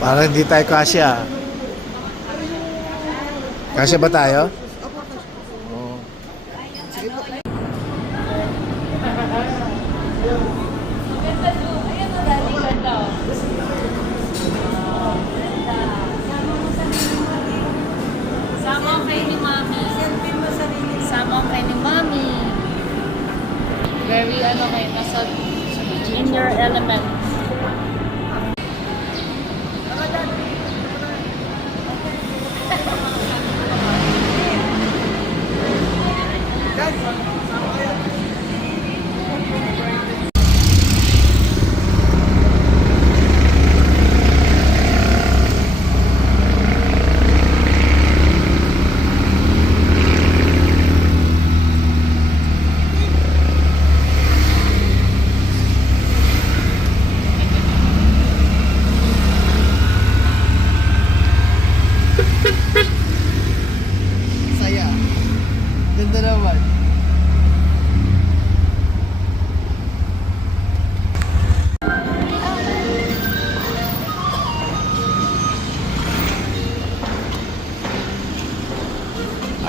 Parang hindi tayo kasya. Kasya ba tayo? Oo. Sama kay ni Mami. Sama kay ni Mami. Very kayo, nasa in your element. Saya. Ganda naman.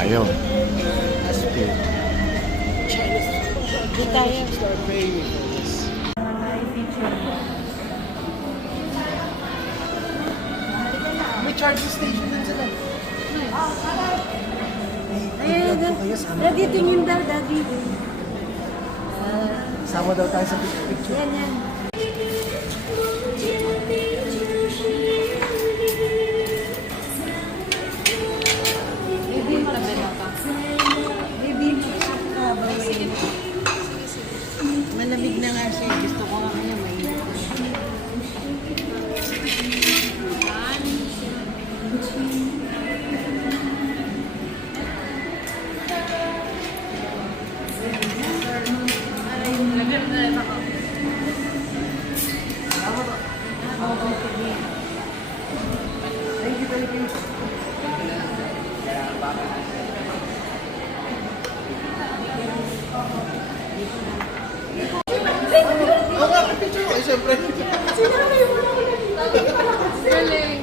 Ayun. Di tayo. Start paying me for this. May charging station din sila. Daddy, tingin daw, Daddy. Sama daw tayo sa picture. Yan, yan. Baby, marami na pa. Baby, malamig na nga siya. Gusto ko nga kanya mainit. Oo nga, picture ko. Siyempre. Galing.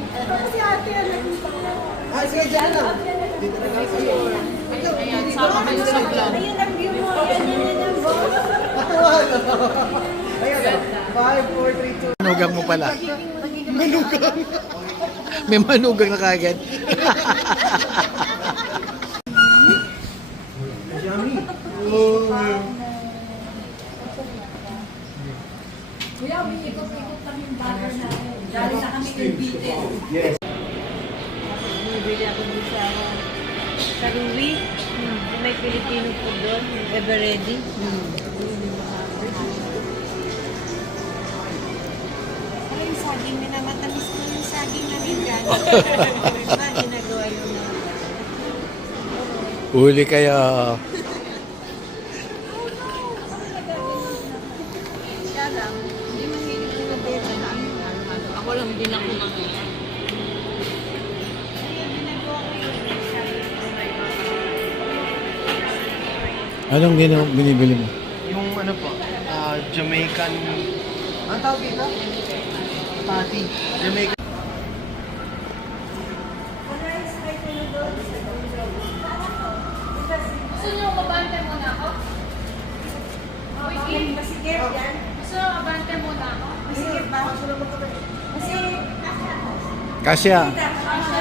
Ah, sige, dyan lang. Dito na lang kayo. Ayan, sama kayo sa vlog. Ayun ang view mo. Yan, yan, yan ang boss. Ayan, 5, 4, 3, 2. Manugang mo pala. May manugang na kagad. Yummy. Oh. Kuya, umiikot-ikot kami yung bago namin. Dali na kami invited. Yes. Bumibili ako dun sa Rui. May Filipino food doon. Ever ready. Ay, yung saging nila. Matamis ko yung saging namin dyan. Diba, ginagawa yun na. Huli kayo. Siya lang, hindi mahilig ko na beta na ano. Ako lang din ako mga Anong binibili mo? Yung ano po, Jamaican... Ang tawag dito? Patty. Jamaican. Gusto niyo mabante muna ako? Wiki? Masikip yan. Gusto niyo mabante muna ako? Masikip ba? Kasi, Kasya. kita,